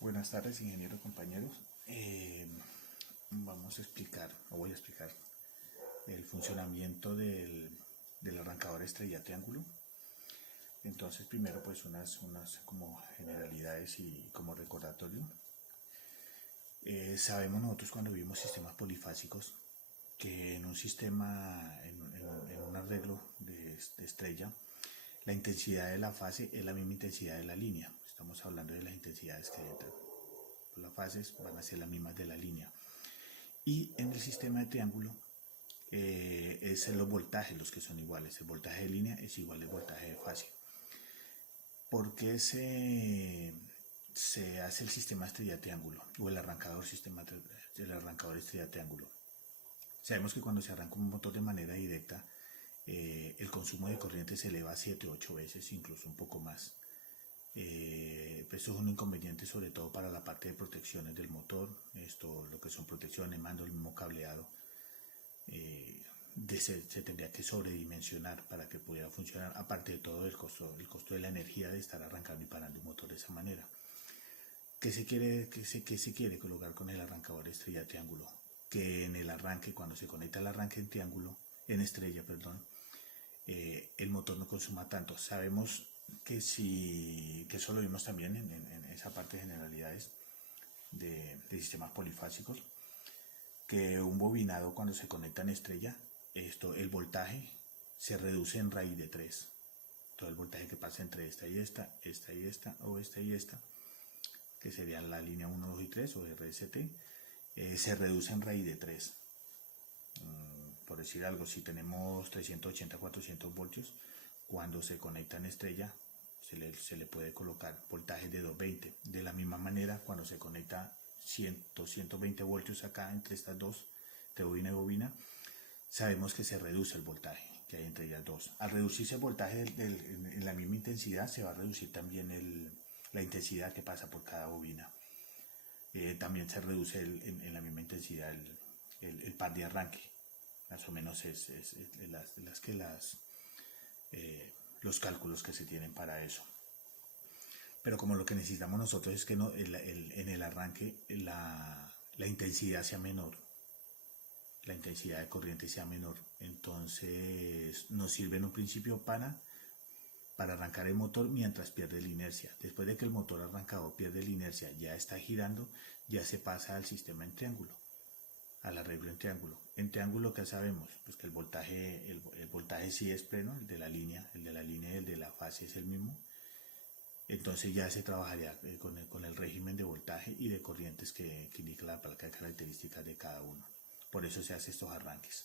Buenas tardes, ingenieros compañeros. Vamos a explicar, o voy a explicar, el funcionamiento del arrancador estrella triángulo. Entonces, primero, pues unas como generalidades y como recordatorio. Sabemos nosotros cuando vimos sistemas polifásicos que en un sistema, en un arreglo de estrella, la intensidad de la fase es la misma intensidad de la línea. Estamos hablando de las intensidades que entran. Las fases van a ser las mismas de la línea. Y en el sistema de triángulo es los voltajes los que son iguales. El voltaje de línea es igual al voltaje de fase. ¿Por qué se hace el sistema estrella triángulo o el arrancador estrella triángulo? Sabemos que cuando se arranca un motor de manera directa, el consumo de corriente se eleva a 7 o 8 veces, incluso un poco más. Pues eso es un inconveniente sobre todo para la parte de protecciones del motor, lo que son protecciones, mando, el mismo cableado, se tendría que sobredimensionar para que pudiera funcionar, aparte de todo el costo de la energía de estar arrancando y parando un motor de esa manera. ¿Qué se quiere colocar con el arrancador estrella triángulo? Que en el arranque, cuando se conecta el arranque en triángulo, en estrella, perdón, el motor no consuma tanto. Sabemos que eso lo vimos también en esa parte de generalidades de sistemas polifásicos, que un bobinado cuando se conecta en estrella, el voltaje se reduce en raíz de 3. Todo el voltaje que pasa entre esta y esta, esta y esta, o esta y esta, que sería la línea 1, 2 y 3 o RST, se reduce en raíz de 3. Por decir algo, si tenemos 380, 400 voltios, cuando se conecta en estrella, se le puede colocar voltaje de 220. De la misma manera, cuando se conecta 100, 120 voltios acá entre estas dos, de bobina y bobina, sabemos que se reduce el voltaje que hay entre ellas dos. Al reducirse el voltaje en la misma intensidad, se va a reducir también la intensidad que pasa por cada bobina. También se reduce en la misma intensidad el par de arranque. Más o menos es los cálculos que se tienen para eso. Pero como lo que necesitamos nosotros es que no, en el arranque la intensidad sea menor, la intensidad de corriente sea menor. Entonces nos sirve en un principio para arrancar el motor mientras pierde la inercia. Después de que el motor arrancado pierde la inercia, ya está girando, ya se pasa al sistema en triángulo, al arreglo en triángulo. En triángulo, ¿qué sabemos? Pues que el voltaje sí es pleno, el de la línea y el de la fase es el mismo. Entonces ya se trabajaría con el régimen de voltaje y de corrientes que indica la placa de características de cada uno. Por eso se hacen estos arranques.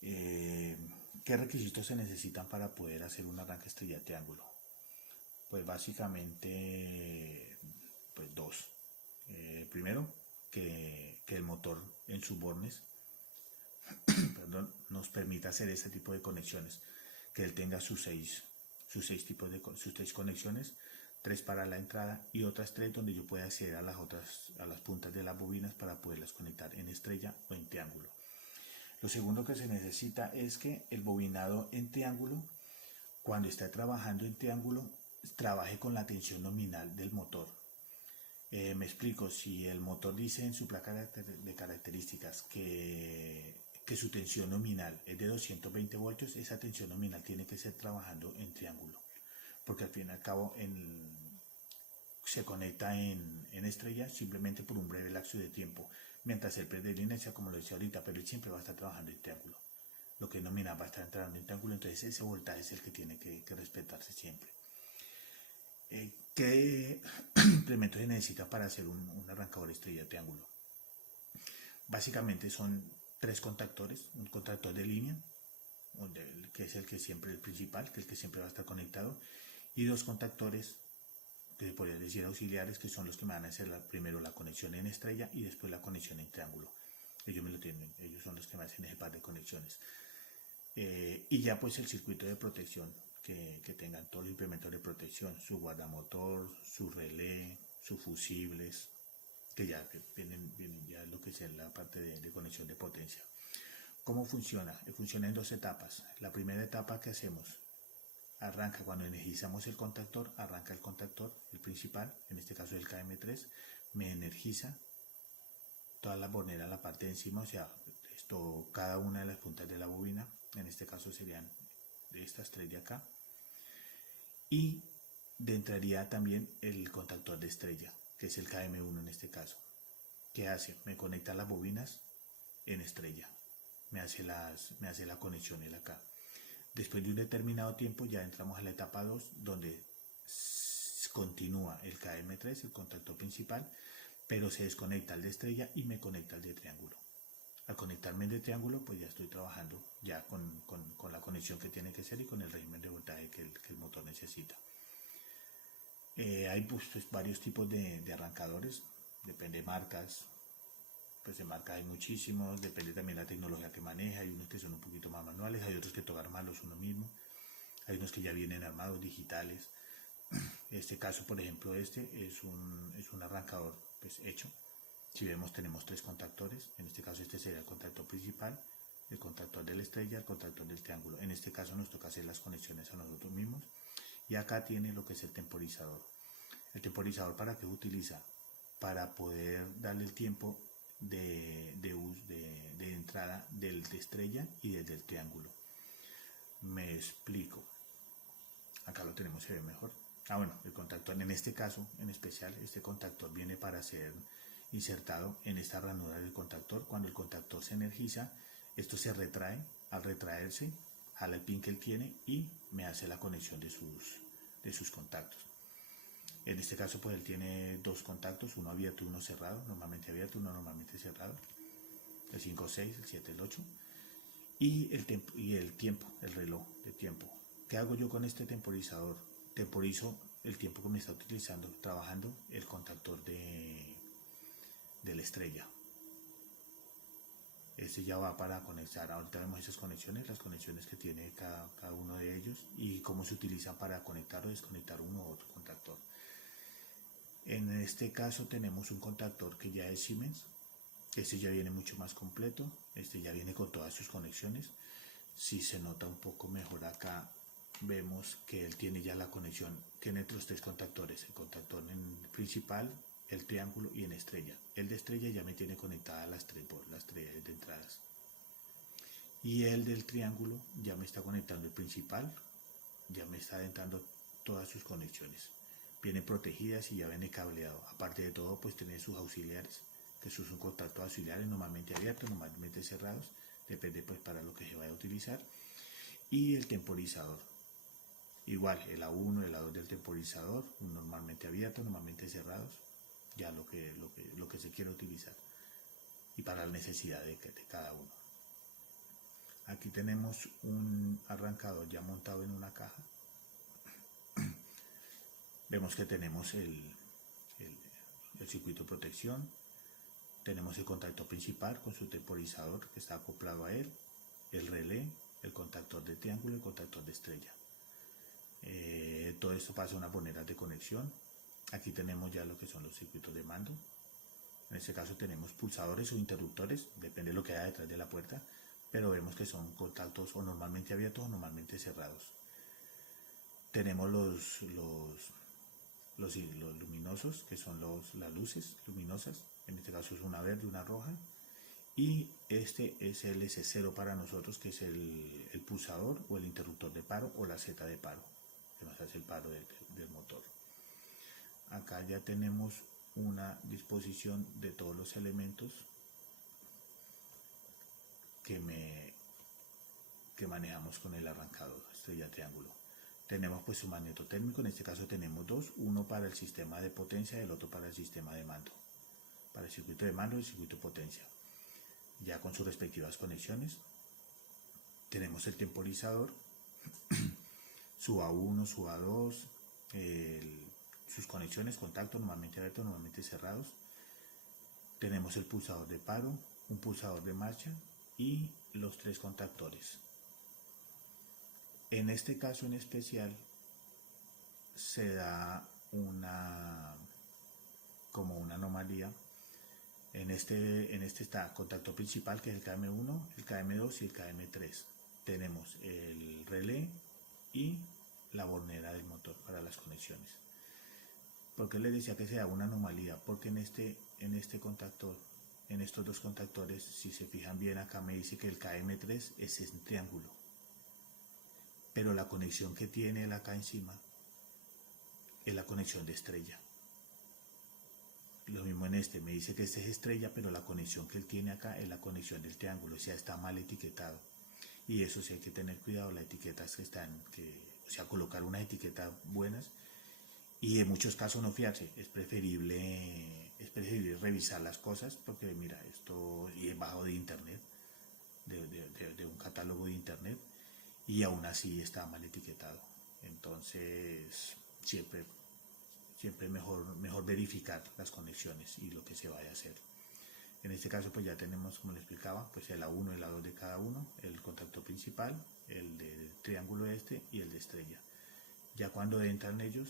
¿Qué requisitos se necesitan para poder hacer un arranque estrella triángulo? Pues básicamente pues dos. Primero, que el motor en sus bornes perdón, nos permita hacer este tipo de conexiones, que él tenga sus seis conexiones, 3 para la entrada y otras 3 donde yo pueda acceder a las puntas de las bobinas para poderlas conectar en estrella o en triángulo. Lo segundo que se necesita es que el bobinado en triángulo, cuando está trabajando en triángulo, trabaje con la tensión nominal del motor. Me explico, si el motor dice en su placa de características que su tensión nominal es de 220 voltios, esa tensión nominal tiene que ser trabajando en triángulo, porque al fin y al cabo se conecta en estrella simplemente por un breve lapso de tiempo, mientras él pierde la inercia, como lo decía ahorita, pero él siempre va a estar trabajando en triángulo. Lo que es nominal va a estar entrando en triángulo, entonces ese voltaje es el que tiene que respetarse siempre. ¿Qué implementos se necesita para hacer un arrancador estrella triángulo? Básicamente son 3 contactores, un contactor de línea, que es el principal, que es el que siempre va a estar conectado, y 2 contactores que se podría decir auxiliares, que son los que me van a hacer primero la conexión en estrella y después la conexión en triángulo. Ellos me lo tienen, ellos son los que me hacen ese par de conexiones. Y ya pues el circuito de protección, que tengan todos los implementos de protección, su guardamotor, su relé, sus fusibles, que ya vienen ya lo que es la parte de conexión de potencia. ¿Cómo funciona? Funciona en 2 etapas. La primera etapa que hacemos, arranca cuando energizamos el contactor, arranca el contactor, el principal, en este caso el KM3, me energiza toda la bobina, la parte de encima, o sea, esto, cada una de las puntas de la bobina, en este caso serían de estas tres de acá, y entraría también el contactor de estrella, que es el KM1 en este caso. ¿Qué hace? Me conecta las bobinas en estrella, me hace la conexión el acá. Después de un determinado tiempo ya entramos a la etapa 2, donde continúa el KM3, el contactor principal, pero se desconecta el de estrella y me conecta el de triángulo. Al conectarme el de triángulo, pues ya estoy trabajando ya con la conexión que tiene que ser y con el régimen de voltaje que el motor necesita. Hay pues, varios tipos de arrancadores, depende de marcas, pues de marcas hay muchísimos, depende también de la tecnología que maneja, hay unos que son un poquito más manuales, hay otros que toca armarlos uno mismo, hay unos que ya vienen armados, digitales. En este caso, por ejemplo, este es un arrancador pues hecho. Si vemos, tenemos tres contactores, en este caso este sería el contactor principal, el contactor de la estrella, el contactor del triángulo. En este caso nos toca hacer las conexiones a nosotros mismos. Y acá tiene lo que es el temporizador. ¿El temporizador para qué utiliza? Para poder darle el tiempo de entrada del de estrella y desde el triángulo. Me explico. Acá lo tenemos, se ve mejor. Bueno, el contactor en este caso, en especial, este contactor viene para ser insertado en esta ranura del contactor. Cuando el contactor se energiza, esto se retrae. Al retraerse, jala el pin que él tiene y me hace la conexión de sus contactos. En este caso, pues él tiene dos contactos, uno abierto y uno cerrado, normalmente abierto, uno normalmente cerrado, el 5-6, el 7, el 8, y el tiempo, el reloj de tiempo. ¿Qué hago yo con este temporizador? Temporizo el tiempo que me está utilizando, trabajando el contactor de la estrella. Este ya va para conectar, ahorita vemos esas conexiones, las conexiones que tiene cada uno de ellos y cómo se utilizan para conectar o desconectar uno u otro contactor. En este caso tenemos un contactor que ya es Siemens, este ya viene mucho más completo, este ya viene con todas sus conexiones. Si se nota un poco mejor acá, vemos que él tiene ya la conexión, tiene los tres contactores, el contactor en principal, el triángulo y en estrella. El de estrella ya me tiene conectada las tres de entradas. Y el del triángulo ya me está conectando el principal, ya me está adentrando todas sus conexiones. Vienen protegidas y ya viene cableado. Aparte de todo, pues tiene sus auxiliares, que son contactos auxiliares, normalmente abiertos, normalmente cerrados, depende pues para lo que se vaya a utilizar. Y el temporizador, igual el A1, el A2 del temporizador, normalmente abiertos, normalmente cerrados, ya lo que se quiere utilizar y para la necesidad de cada uno. Aquí tenemos un arrancador ya montado en una caja. Vemos que tenemos el circuito de protección, tenemos el contactor principal con su temporizador que está acoplado a él, el relé, el contactor de triángulo y el contactor de estrella. Todo esto pasa a unas boneras de conexión. Aquí tenemos ya lo que son los circuitos de mando. En este caso tenemos pulsadores o interruptores, depende de lo que haya detrás de la puerta, pero vemos que son contactos o normalmente abiertos o normalmente cerrados. Tenemos los luminosos, que son las luces luminosas, en este caso es una verde y una roja, y este es el S0 para nosotros, que es el pulsador o el interruptor de paro o la Z de paro, que nos hace el paro del motor. Acá ya tenemos una disposición de todos los elementos que manejamos con el arrancador estrella triángulo. Tenemos pues su magneto térmico, en este caso tenemos dos, uno para el sistema de potencia y el otro para el sistema de mando, para el circuito de mando y el circuito de potencia, ya con sus respectivas conexiones. Tenemos el temporizador, su A1, su A2, sus conexiones, contactos normalmente abiertos, normalmente cerrados. Tenemos el pulsador de paro, un pulsador de marcha y los tres contactores. En este caso en especial se da como una anomalía. En este está contacto principal, que es el KM1, el KM2 y el KM3. Tenemos el relé y la bornera del motor para las conexiones. ¿Por qué les decía que se da una anomalía? Porque en este contactor, en estos dos contactores, si se fijan bien acá me dice que el KM3 es en triángulo, pero la conexión que tiene él acá encima es la conexión de estrella. Lo mismo en este, me dice que este es estrella, pero la conexión que él tiene acá es la conexión del triángulo, o sea, está mal etiquetado. Y eso sí hay que tener cuidado, las etiquetas que están, o sea, colocar unas etiquetas buenas y en muchos casos no fiarse, es preferible revisar las cosas porque mira, esto y es bajo de internet, de un catálogo de internet y aún así está mal etiquetado. Entonces siempre mejor verificar las conexiones y lo que se vaya a hacer. En este caso pues ya tenemos, como les explicaba, pues el A1 y el A2 de cada uno, el contacto principal, el del triángulo este y el de estrella. Ya cuando entran ellos,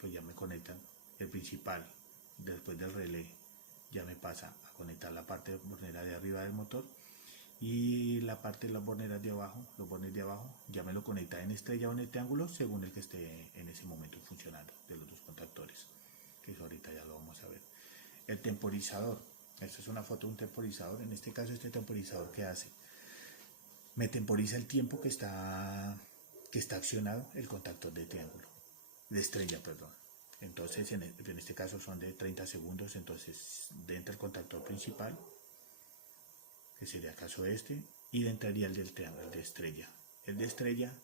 pues ya me conectan el principal, después del relé ya me pasa a conectar la parte bornera de arriba del motor y la parte de las borneras de abajo, los bornes de abajo, ya me lo conecta en estrella o en el triángulo según el que esté en ese momento funcionando de los dos contactores, que eso ahorita ya lo vamos a ver. El temporizador, esta es una foto de un temporizador, en este caso este temporizador ¿qué hace? Me temporiza el tiempo que está accionado el contactor de triángulo, de estrella, perdón. Entonces en este caso son de 30 segundos, entonces entra el contactor principal, que sería caso este, y entraría el del triángulo, el de estrella. El de estrella,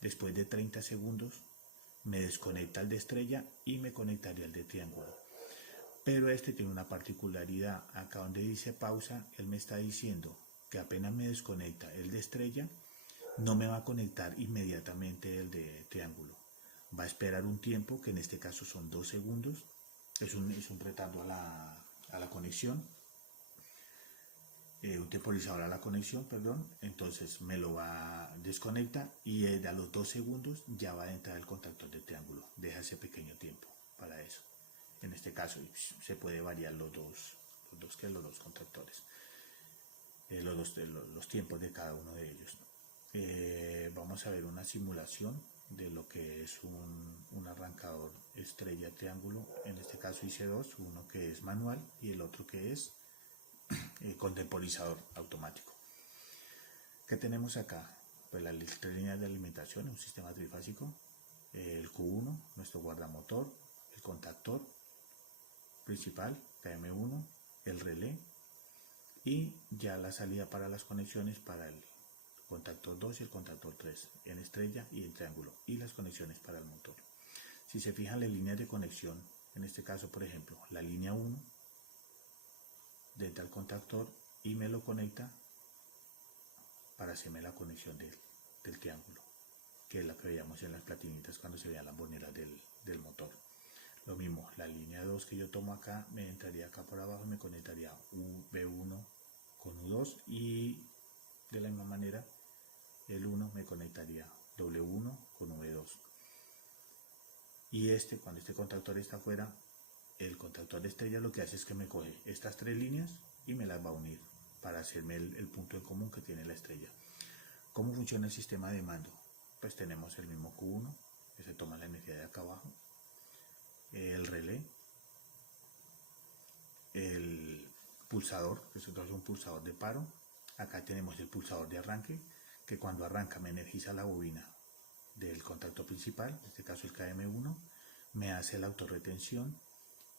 después de 30 segundos, me desconecta el de estrella y me conectaría el de triángulo. Pero este tiene una particularidad, acá donde dice pausa, él me está diciendo que apenas me desconecta el de estrella, no me va a conectar inmediatamente el de triángulo. Va a esperar un tiempo, que en este caso son 2 segundos, es un retardo a la conexión, un temporizador a la conexión, perdón, entonces me lo va a desconecta y a los 2 segundos ya va a entrar el contactor de triángulo, deja ese pequeño tiempo para eso. En este caso se puede variar los dos contactores, los tiempos de cada uno de ellos. Vamos a ver una simulación de lo que es un arrancador estrella triángulo. En este caso hice dos, uno que es manual y el otro que es con temporizador automático. ¿Qué tenemos acá? Pues las 3 líneas de alimentación, un sistema trifásico, el Q1, nuestro guardamotor, el contactor principal, KM1, el relé y ya la salida para las conexiones para el contactor 2 y el contactor 3 en estrella y en triángulo y las conexiones para el motor. Si se fijan las líneas de conexión, en este caso por ejemplo la línea 1 de tal contactor y me lo conecta para hacerme la conexión del triángulo, que es la que veíamos en las platinitas cuando se veían las borneras del motor. Lo mismo, la línea 2 que yo tomo acá me entraría acá por abajo y me conectaría V1 con U2 y de la misma manera el 1 me conectaría W1 con V2. Y cuando este contactor está afuera, el contactor de estrella lo que hace es que me coge estas 3 líneas y me las va a unir para hacerme el punto en común que tiene la estrella. ¿Cómo funciona el sistema de mando? Pues tenemos el mismo Q1 que se toma la energía de acá abajo, el relé, el pulsador, que es un pulsador de paro. Acá tenemos el pulsador de arranque, que cuando arranca me energiza la bobina del contacto principal, en este caso el KM1, me hace la autorretención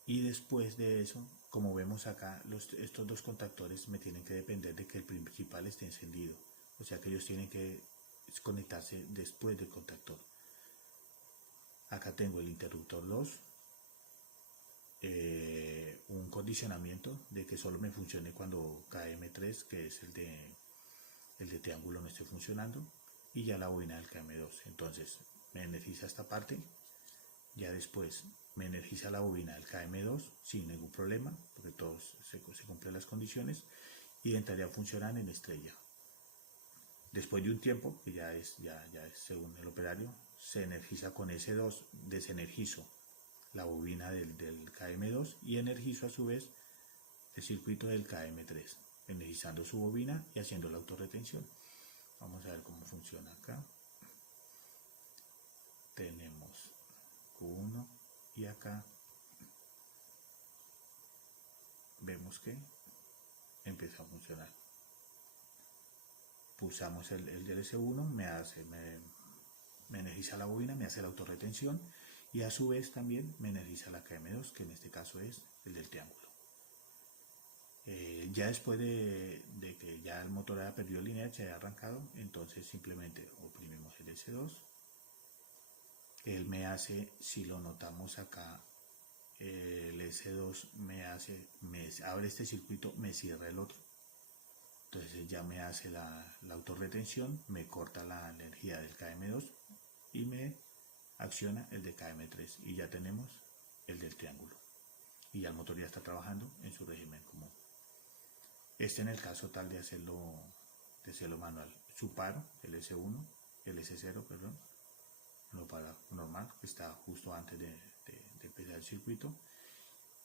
y después de eso, como vemos acá, estos dos contactores me tienen que depender de que el principal esté encendido, o sea que ellos tienen que conectarse después del contactor. Acá tengo el interruptor 2, un condicionamiento de que solo me funcione cuando KM3, que es el de triángulo, no esté funcionando, y ya la bobina del KM2. Entonces me energiza esta parte, ya después me energiza la bobina del KM2 sin ningún problema, porque todos se cumplen las condiciones, y entraría a funcionar en estrella. Después de un tiempo, que ya es según el operario, se energiza con S2, desenergizo la bobina del KM2 y energizo a su vez el circuito del KM3, energizando su bobina y haciendo la autorretención. Vamos a ver cómo funciona acá. tenemos Q1 y acá vemos que empieza a funcionar. Pulsamos el S1, me energiza la bobina, me hace la autorretención y a su vez también me energiza la KM2, que en este caso es el del triángulo. Ya después de que ya el motor haya perdido línea, se haya arrancado, entonces simplemente oprimimos el S2. Él me hace, si lo notamos acá, el S2 me abre este circuito, me cierra el otro. Entonces ya me hace la autorretención, me corta la energía del KM2 y me acciona el de KM3 y ya tenemos el del triángulo. Y ya el motor ya está trabajando en su régimen común. Este en el caso tal de hacerlo manual. Su paro, el S1, el S0, perdón, lo para normal, que está justo antes de empezar el circuito.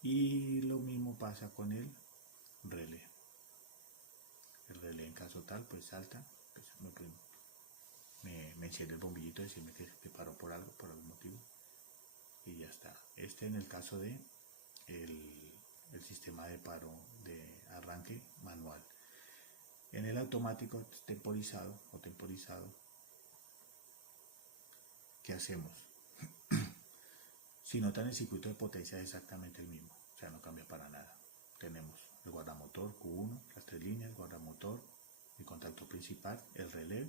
Y lo mismo pasa con el relé. El relé en caso tal, pues salta, pues me enciende el bombillito, decirme que paró por algo, por algún motivo. Y ya está. Este en el caso de el sistema de paro de arranque manual. En el automático temporizado o temporizado, ¿qué hacemos? Si notan, el circuito de potencia es exactamente el mismo, o sea, no cambia para nada. Tenemos el guardamotor Q1, las tres líneas, guardamotor, el contactor principal, el relé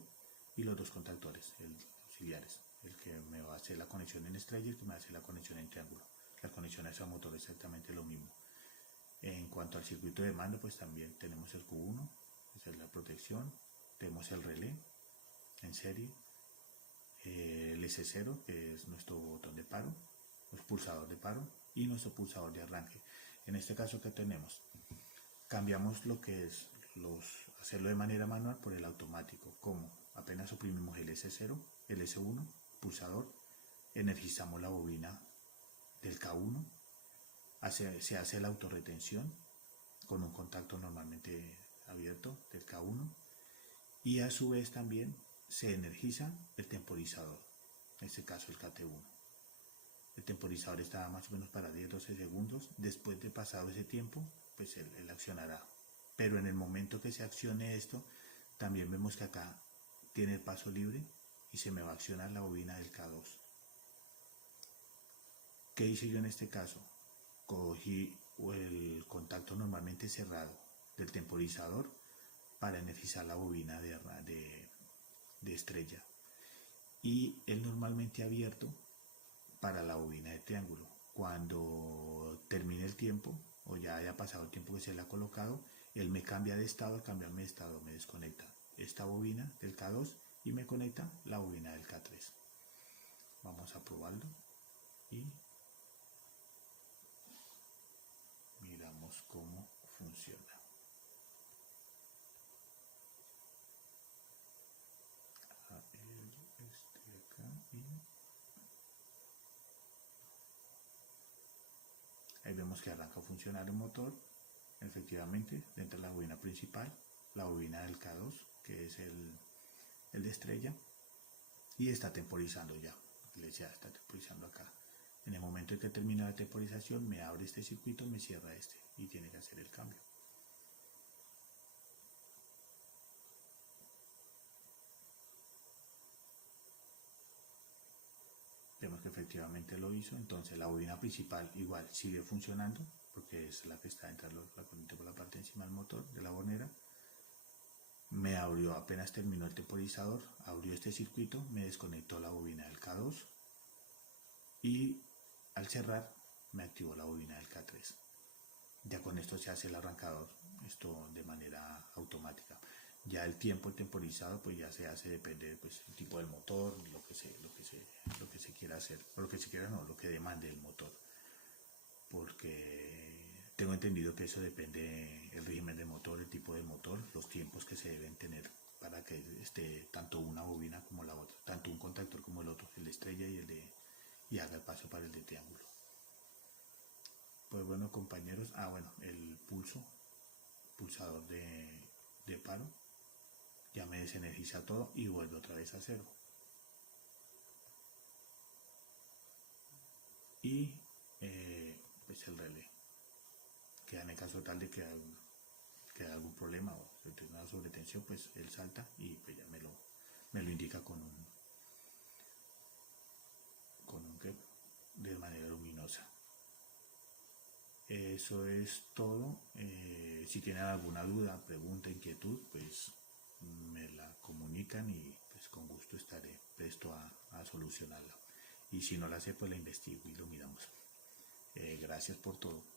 y los dos contactores, auxiliares, el que me va a hacer la conexión en estrella y el que me va a hacer la conexión en triángulo. La conexión a ese motor es exactamente lo mismo. En cuanto al circuito de mando, pues también tenemos el Q1, esa es la protección, tenemos el relé en serie, el S0, que es nuestro botón de paro, nuestro pulsador de paro y nuestro pulsador de arranque. En este caso, ¿qué tenemos? Cambiamos lo que es hacerlo de manera manual por el automático. ¿Cómo? Apenas oprimimos el S0, el S1, pulsador, energizamos la bobina del K1, se hace la autorretención con un contacto normalmente abierto del K1 y a su vez también se energiza el temporizador, en este caso el KT1. El temporizador está más o menos para 10-12 segundos. Después de pasado ese tiempo, pues él accionará. Pero en el momento que se accione esto, también vemos que acá tiene el paso libre y se me va a accionar la bobina del K2. ¿Qué hice yo en este caso? Cogí el contacto normalmente cerrado del temporizador para energizar la bobina de estrella y el normalmente abierto para la bobina de triángulo. Cuando termine el tiempo o ya haya pasado el tiempo que se le ha colocado, él me cambia de estado. Al cambiarme de estado me desconecta esta bobina del K2 y me conecta la bobina del K3. Vamos a probarlo y miramos cómo funciona. A ver, acá y ahí vemos que arranca a funcionar el motor. Efectivamente, dentro de la bobina principal, la bobina del K2, que es el de estrella, y está temporizando ya. Ya está temporizando acá. En el momento en que termina la temporización, me abre este circuito, me cierra este y tiene que hacer el cambio. Vemos que efectivamente lo hizo. Entonces la bobina principal igual sigue funcionando porque es la que está entrando la corriente por la parte de encima del motor de la bornera. Me abrió, apenas terminó el temporizador, abrió este circuito, me desconectó la bobina del K2 y al cerrar me activó la bobina del K3. Ya con esto se hace el arrancador, esto de manera automática. Ya el tiempo temporizado pues ya se hace, depende pues el tipo del motor, lo que se quiera hacer, o lo que se quiera no, lo que demande el motor. Porque tengo entendido que eso depende el régimen de motor, el tipo de motor, los tiempos que se deben tener para que esté tanto una bobina como la otra, tanto un contactor como el otro, el de estrella y haga el paso para el de triángulo. Pues bueno, compañeros, el pulsador de paro, ya me desenergiza todo y vuelve otra vez a cero. y pues el relé, que en el caso tal de que haya algún problema o si tiene una sobretensión, pues él salta y pues ya me lo indica con un ¿qué? De manera luminosa. Eso es todo. Si tienen alguna duda, pregunta, inquietud, pues me la comunican y pues con gusto estaré presto a solucionarla. Y si no la sé, pues la investigo y lo miramos. Gracias por todo.